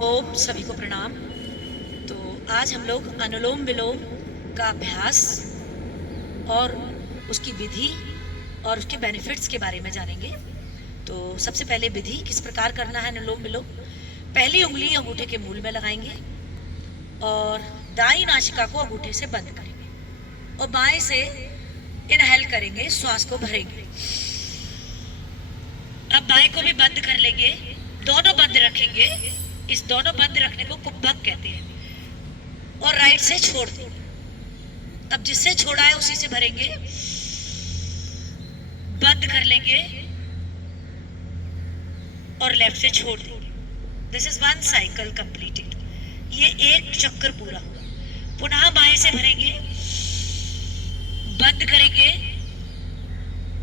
ओम सभी को प्रणाम। तो आज हम लोग अनुलोम विलोम का अभ्यास और उसकी विधि और उसके बेनिफिट्स के बारे में जानेंगे। तो सबसे पहले विधि किस प्रकार करना है अनुलोम विलोम। पहली उंगली अंगूठे के मूल में लगाएंगे और दाईं नासिका को अंगूठे से बंद करेंगे और बाएं से इनहेल करेंगे, श्वास को भरेंगे। अब बाएं को भी बंद कर लेंगे, दोनों बंद रखेंगे। इस दोनों बंद रखने को कुंभक कहते हैं। और राइट से छोड़ देंगे। अब जिससे छोड़ा है उसी से भरेंगे, बंद कर लेंगे और लेफ्ट से छोड़ देंगे। This is one cycle completed. ये एक चक्कर पूरा हुआ। पुनः बाएं से भरेंगे, बंद करेंगे,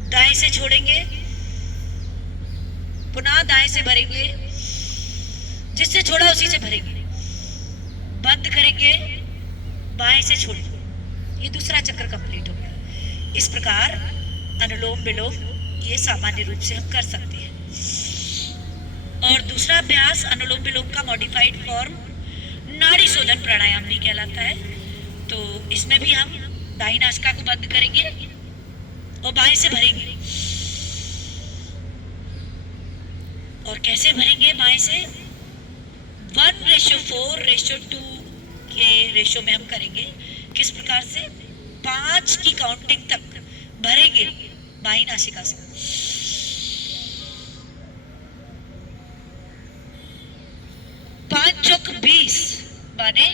दाएं से छोड़ेंगे, पुनः दाएं से भरेंगे, जिससे छोड़ा उसी से भरेंगे, बंद करेंगे, बाएं से छोड़ेंगे। ये दूसरा चक्कर कंप्लीट हो गया। इस प्रकार अनुलोम विलोम ये सामान्य रूप से हम कर सकते हैं। और दूसरा अभ्यास अनुलोम विलोम का मॉडिफाइड फॉर्म नाड़ी शोधन प्राणायाम भी कहलाता है। तो इसमें भी हम दाईं नासिका को बंद करेंगे और बाएं से भरेंगे। और कैसे भरेंगे? बाएं से 1:4:2 के रेशो में हम करेंगे। किस प्रकार से? 5 की काउंटिंग तक भरेंगे बाईं नासिका से। 5 चौक 20 माने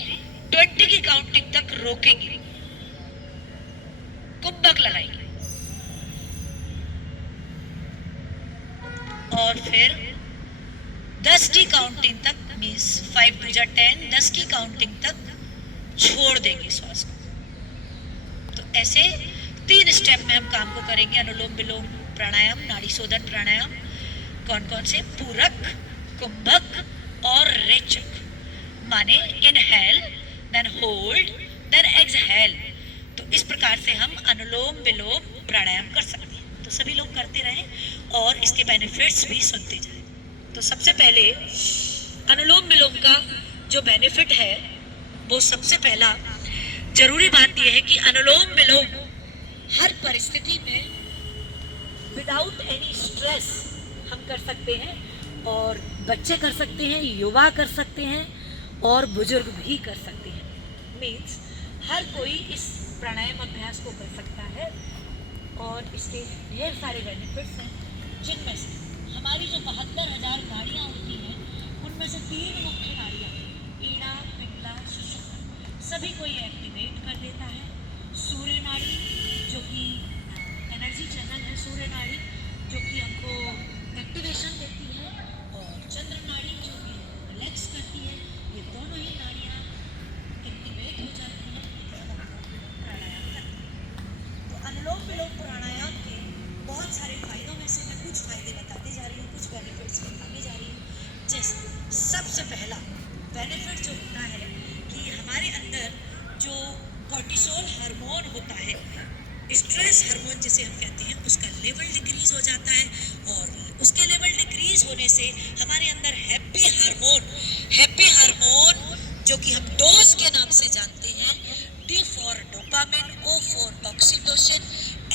20 की काउंटिंग तक रोकेंगे, कुंभक लगाएंगे और फिर 10 की काउंटिंग तक मीन्स 5 2 जा 10, 10 की काउंटिंग तक छोड़ देंगे श्वास को। तो ऐसे 3 स्टेप में हम काम को करेंगे। अनुलोम विलोम प्राणायाम, नाड़ी शोधन प्राणायाम। कौन कौन से? पूरक, कुंभक और रेचक। माने inhale, then hold, then exhale. तो इस प्रकार से हम अनुलोम विलोम प्राणायाम कर सकते हैं। तो सभी लोग करते रहें और इसके बेनिफिट्स भी सुनते जाएं। तो सबसे पहले अनुलोम विलोम का जो बेनिफिट है वो सबसे पहला जरूरी बात यह है कि अनुलोम विलोम हर परिस्थिति में विदाउट एनी स्ट्रेस हम कर सकते हैं। और बच्चे कर सकते हैं, युवा कर सकते हैं और बुजुर्ग भी कर सकते हैं। मीन्स हर कोई इस प्राणायाम अभ्यास को कर सकता है। और इसके ढेर सारे बेनिफिट्स हैं, जिनमें से हमारी जो 72,000 नाड़ियाँ होती हैं उनमें से 3 मुख्य नाड़ियाँ ईड़ा, पिंगला, सुषुम्ना, सभी को ये एक्टिवेट कर देता है। सूर्य नाड़ी जो कि एनर्जी चैनल है, सूर्य नाड़ी जो कि हमको एक्टिवेशन देती है, और चंद्र नाड़ी जो कि रिलैक्स करती है। ये दोनों ही नाड़ियाँ एक्टिवेट हो जाती हैं जब हम प्राणायाम करते हैं। तो अनुलोम विलोम प्राणायाम के बहुत सारे फायदों में से मैं कुछ फायदे बताते जा रही हूँ, कुछ बेनिफिट्स बताने जा रही हूँ। जैसे सबसे पहला बेनिफिट जो होता है कि हमारे अंदर जो कोर्टिसोल हार्मोन होता है, स्ट्रेस हार्मोन जिसे हम कहते हैं, उसका लेवल डिक्रीज हो जाता है। और उसके लेवल डिक्रीज होने से हमारे अंदर हैप्पी हार्मोन जो कि हम डोज के नाम से जानते हैं, D for dopamine, O for oxytocin,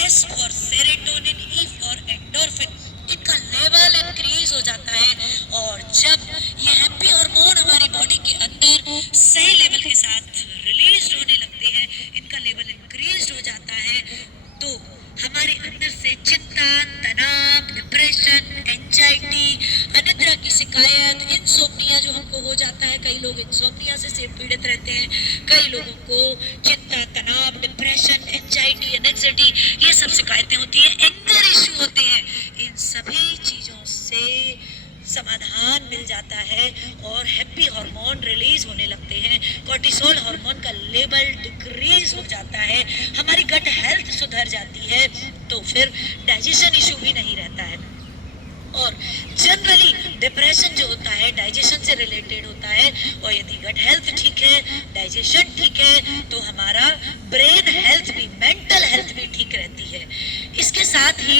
S for serotonin, E for endorphin, इनका लेवल इंक्रीज हो जाता है। और जब ये हैप्पी हार्मोन हमारी बॉडी के अंदर सही लेवल के साथ रिलीज होने लगते हैं, इनका लेवल इंक्रीज हो जाता है, तो हमारे अंदर से चिंता, तनाव, डिप्रेशन, एंजाइटी, अनिद्रा की शिकायत, इंसोम्निया जो हमको हो जाता है, कई लोग इंसोम्निया से पीड़ित रहते हैं, कई लोगों को चिंता, तनाव, डिप्रेशन, एंजाइटी, एनेक्सिटी, ये सब शिकायतें होती हैं, एंगर इश्यू होते हैं। इन सभी चीज़ों से समाधान मिल जाता है और हैप्पी हार्मोन रिलीज होने लगते हैं, कोर्टिसोल हार्मोन का लेवल डिक्रीज हो जाता है, हमारी गट हेल्थ सुधर जाती है, तो फिर डाइजेशन इशू भी नहीं रहता है। और जनरली डिप्रेशन जो होता है डाइजेशन से रिलेटेड होता है, और यदि गट हेल्थ ठीक है, डाइजेशन ठीक है, तो हमारा ब्रेन हेल्थ भी, मेंटल हेल्थ भी ठीक रहती है। इसके साथ ही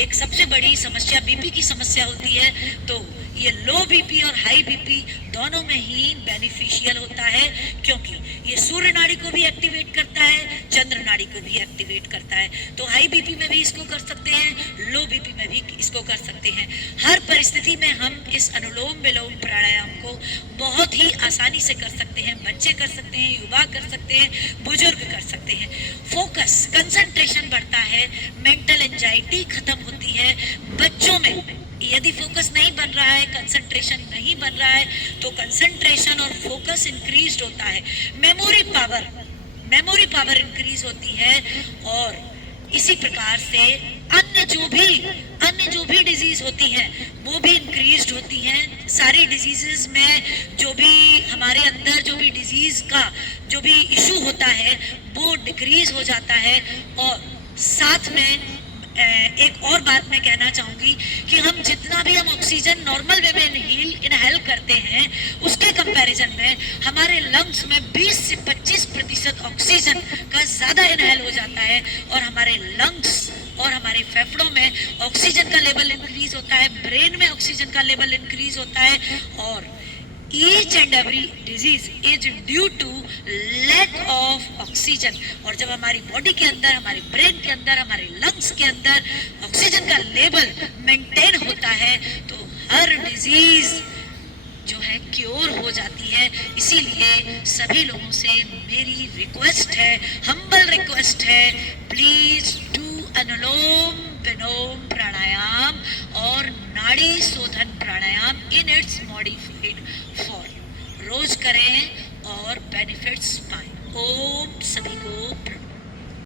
एक सबसे बड़ी समस्या बीपी की समस्या होती है। तो ये लो बीपी और हाई बीपी दोनों में ही बेनिफिशियल होता है, क्योंकि ये सूर्य नाड़ी को भी एक्टिवेट करता है, चंद्र नाड़ी को भी एक्टिवेट करता है। तो हाई बीपी में भी इसको कर सकते हैं, लो बीपी में भी इसको कर सकते हैं। हर परिस्थिति में हम इस अनुलोम विलोम प्राणायाम को बहुत ही आसानी से कर सकते हैं। बच्चे कर सकते हैं, युवा कर सकते हैं, बुजुर्ग कर सकते हैं। फोकस, कंसंट्रेशन बढ़ता है, मेंटल एंजाइटी खत्म होती है। बच्चों में यदि फोकस नहीं बन रहा है, कंसंट्रेशन नहीं बन रहा है, तो कंसंट्रेशन और फोकस इंक्रीज होता है। मेमोरी पावर इंक्रीज होती है। और इसी प्रकार से अन्य जो भी डिजीज होती हैं वो भी इंक्रीज होती हैं। सारी डिजीजेस में जो भी हमारे अंदर जो भी डिजीज का जो भी इशू होता है वो डिक्रीज हो जाता है। और साथ में एक और बात मैं कहना चाहूंगी कि हम जितना भी हम ऑक्सीजन नॉर्मल वे में इनहेल करते हैं, उसके कंपैरिजन में हमारे लंग्स में 20 से 25% ऑक्सीजन का ज्यादा इनहेल हो जाता है। और हमारे लंग्स और हमारे फेफड़ों में ऑक्सीजन का लेवल इंक्रीज होता है, ब्रेन में ऑक्सीजन का लेवल इंक्रीज होता है। और each and every disease is due to lack of oxygen। और जब हमारी बॉडी के अंदर, हमारे ब्रेन के अंदर, हमारे लंग्स के अंदर ऑक्सीजन का लेवल मेंटेन होता है तो हर डिजीज जो है क्योर हो जाती है। इसीलिए सभी लोगों से मेरी रिक्वेस्ट है, हम्बल रिक्वेस्ट है, प्लीज डू अनुलोम विलोम प्राणायाम और नाड़ी शोधन प्राणायाम इन इट्स मॉडिफाइड फॉर्म। रोज करें और बेनिफिट्स पाएं। ओम सभी को